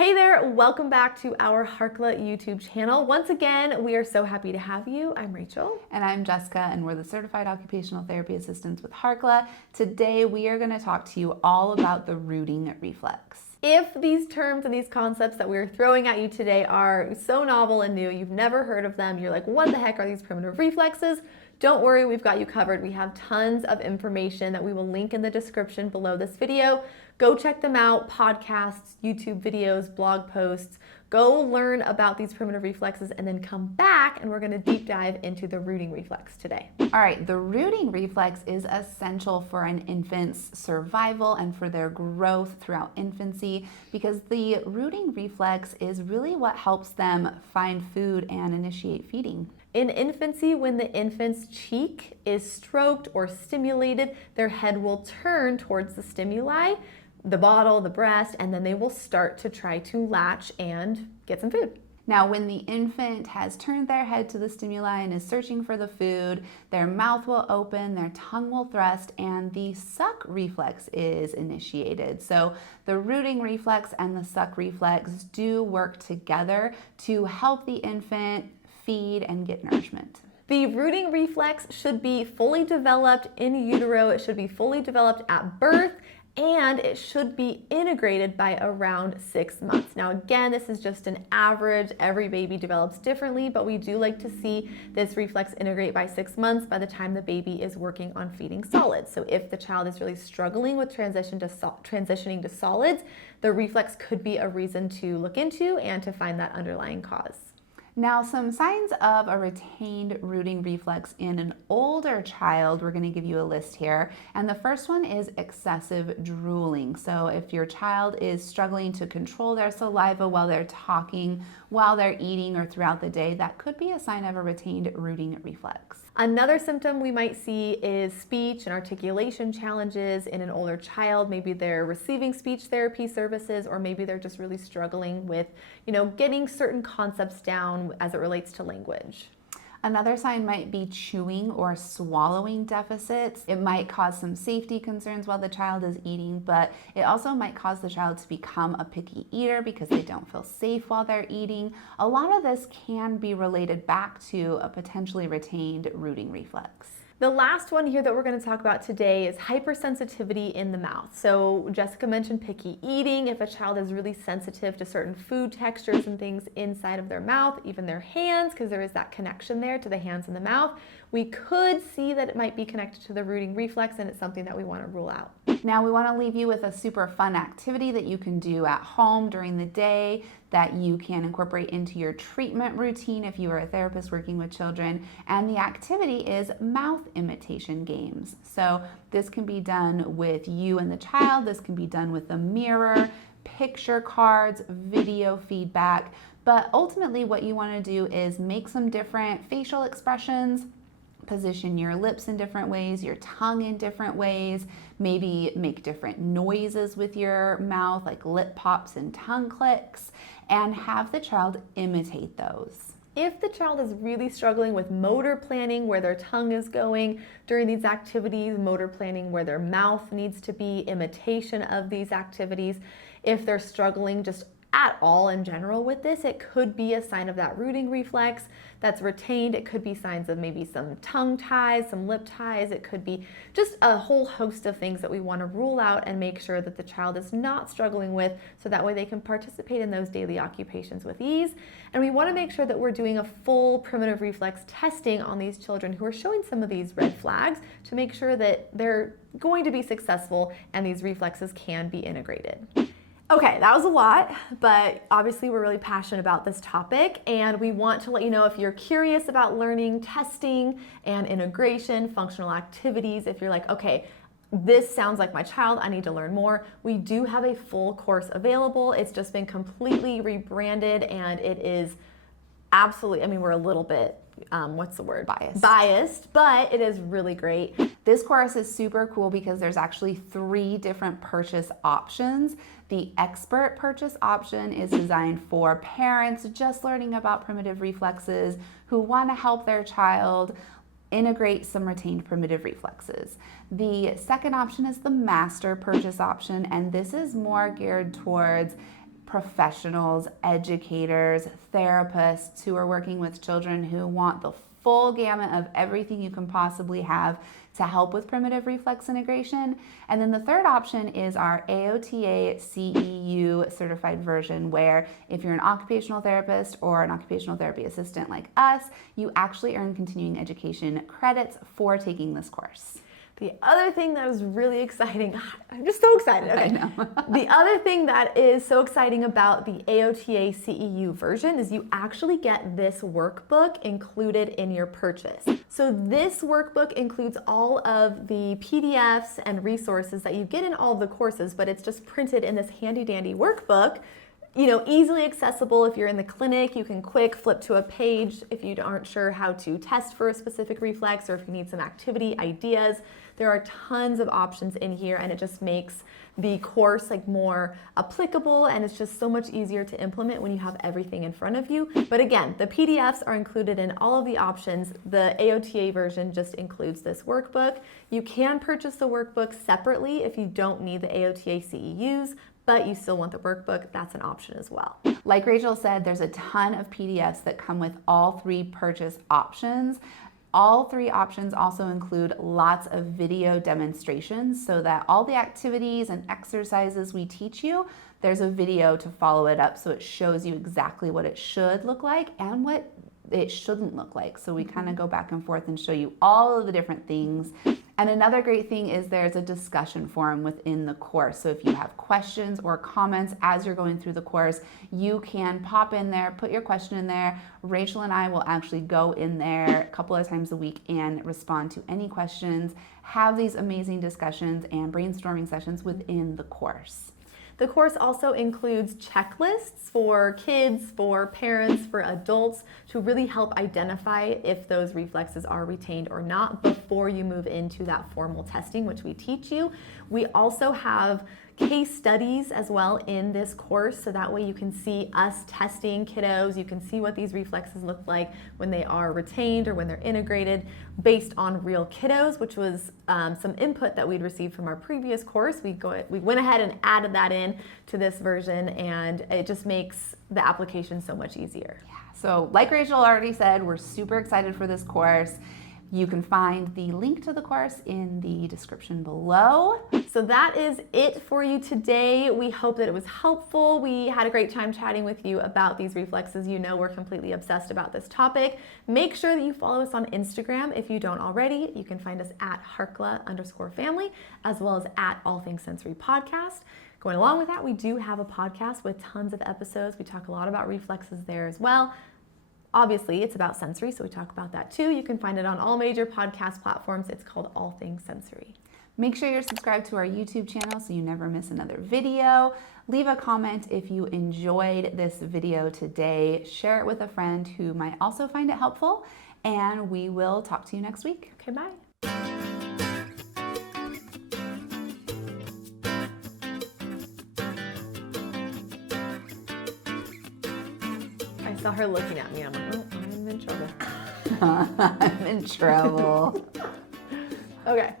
Hey there, welcome back to our Harkla YouTube channel. Once again, we are so happy to have you. I'm Rachel. And I'm Jessica, and we're the Certified Occupational Therapy Assistants with Harkla. Today, we are going to talk to you all about the rooting reflex. If these terms and these concepts that we're throwing at you today are so novel and new, you've never heard of them, you're like, what the heck are these primitive reflexes? Don't worry, we've got you covered. We have tons of information that we will link in the description below this video. Go check them out, podcasts, YouTube videos, blog posts. Go learn about these primitive reflexes and then come back and we're gonna deep dive into the rooting reflex today. All right, the rooting reflex is essential for an infant's survival and for their growth throughout infancy because the rooting reflex is really what helps them find food and initiate feeding. In infancy, when the infant's cheek is stroked or stimulated, their head will turn towards the stimuli, the bottle, the breast, and then they will start to try to latch and get some food. Now, when the infant has turned their head to the stimuli and is searching for the food, their mouth will open, their tongue will thrust, and the suck reflex is initiated. So the rooting reflex and the suck reflex do work together to help the infant feed and get nourishment. The rooting reflex should be fully developed in utero. It should be fully developed at birth, and it should be integrated by around 6 months. Now again, this is just an average. Every baby develops differently, but we do like to see this reflex integrate by 6 months by the time the baby is working on feeding solids. So if the child is really struggling with transitioning to solids, the reflex could be a reason to look into and to find that underlying cause. Now, some signs of a retained rooting reflex in an older child, we're going to give you a list here. And the first one is excessive drooling. So if your child is struggling to control their saliva while they're talking, while they're eating, or throughout the day, that could be a sign of a retained rooting reflex. Another symptom we might see is speech and articulation challenges in an older child. Maybe they're receiving speech therapy services, or maybe they're just really struggling with, getting certain concepts down as it relates to language. Another sign might be chewing or swallowing deficits. It might cause some safety concerns while the child is eating, but it also might cause the child to become a picky eater because they don't feel safe while they're eating. A lot of this can be related back to a potentially retained rooting reflex. The last one here that we're going to talk about today is hypersensitivity in the mouth. So Jessica mentioned picky eating. If a child is really sensitive to certain food textures and things inside of their mouth, even their hands, because there is that connection there to the hands and the mouth, we could see that it might be connected to the rooting reflex, and it's something that we want to rule out. Now, we want to leave you with a super fun activity that you can do at home during the day that you can incorporate into your treatment routine if you are a therapist working with children. And the activity is mouth imitation games. So this can be done with you and the child. This can be done with a mirror, picture cards, video feedback. But ultimately what you want to do is make some different facial expressions, position your lips in different ways, your tongue in different ways, maybe make different noises with your mouth like lip pops and tongue clicks, and have the child imitate those. If the child is really struggling with motor planning, where their tongue is going during these activities, motor planning where their mouth needs to be, imitation of these activities, if they're struggling just at all in general with this, it could be a sign of that rooting reflex that's retained. It could be signs of maybe some tongue ties, some lip ties. It could be just a whole host of things that we want to rule out and make sure that the child is not struggling with, so that way they can participate in those daily occupations with ease. And we want to make sure that we're doing a full primitive reflex testing on these children who are showing some of these red flags to make sure that they're going to be successful and these reflexes can be integrated. Okay, that was a lot, but obviously we're really passionate about this topic, and we want to let you know if you're curious about learning, testing, and integration, functional activities, if you're like, okay, this sounds like my child, I need to learn more, we do have a full course available. It's just been completely rebranded, and it is absolutely, we're a little bit, biased, but it is really great. This course is super cool because there's actually 3 different purchase options. The expert purchase option is designed for parents just learning about primitive reflexes who want to help their child integrate some retained primitive reflexes. The second option is the master purchase option, and this is more geared towards professionals, educators, therapists who are working with children who want the full gamut of everything you can possibly have to help with primitive reflex integration. And then the third option is our AOTA CEU certified version, where if you're an occupational therapist or an occupational therapy assistant like us, you actually earn continuing education credits for taking this course. The other thing that is really exciting, I'm just so excited. Okay. I know. The other thing that is so exciting about the AOTA CEU version is you actually get this workbook included in your purchase. So this workbook includes all of the PDFs and resources that you get in all of the courses, but it's just printed in this handy dandy workbook. Easily accessible. If you're in the clinic, you can quick flip to a page if you aren't sure how to test for a specific reflex or if you need some activity ideas. There are tons of options in here, and it just makes the course more applicable, and it's just so much easier to implement when you have everything in front of you. But again, the PDFs are included in all of the options. The AOTA version just includes this workbook. You can purchase the workbook separately if you don't need the AOTA CEUs, but you still want the workbook, that's an option as well. Like Rachel said, there's a ton of PDFs that come with all three purchase options. All three options also include lots of video demonstrations so that all the activities and exercises we teach you, there's a video to follow it up so it shows you exactly what it should look like and what it shouldn't look like. So we kind of go back and forth and show you all of the different things. And another great thing is there's a discussion forum within the course. So if you have questions or comments as you're going through the course, you can pop in there, put your question in there. Rachel and I will actually go in there a couple of times a week and respond to any questions, have these amazing discussions and brainstorming sessions within the course. The course also includes checklists for kids, for parents, for adults to really help identify if those reflexes are retained or not before you move into that formal testing, which we teach you. We also have case studies as well in this course, so that way you can see us testing kiddos. You can see what these reflexes look like when they are retained or when they're integrated based on real kiddos, which was some input that we'd received from our previous course. We went ahead and added that in to this version, and it just makes the application so much easier. Yeah. So like Rachel already said, we're super excited for this course. You can find the link to the course in the description below. So that is it for you today. We hope that it was helpful. We had a great time chatting with you about these reflexes. We're completely obsessed about this topic. Make sure that you follow us on Instagram if you don't already. You can find us at Harkla_family, as well as at All Things Sensory Podcast. Going along with that, we do have a podcast with tons of episodes. We talk a lot about reflexes there as well. Obviously, it's about sensory, so we talk about that too. You can find it on all major podcast platforms. It's called All Things Sensory. Make sure you're subscribed to our YouTube channel so you never miss another video. Leave a comment if you enjoyed this video today. Share it with a friend who might also find it helpful, and we will talk to you next week. Okay, bye. I saw her looking at me. I'm like, oh, I'm in trouble. I'm in trouble. Okay.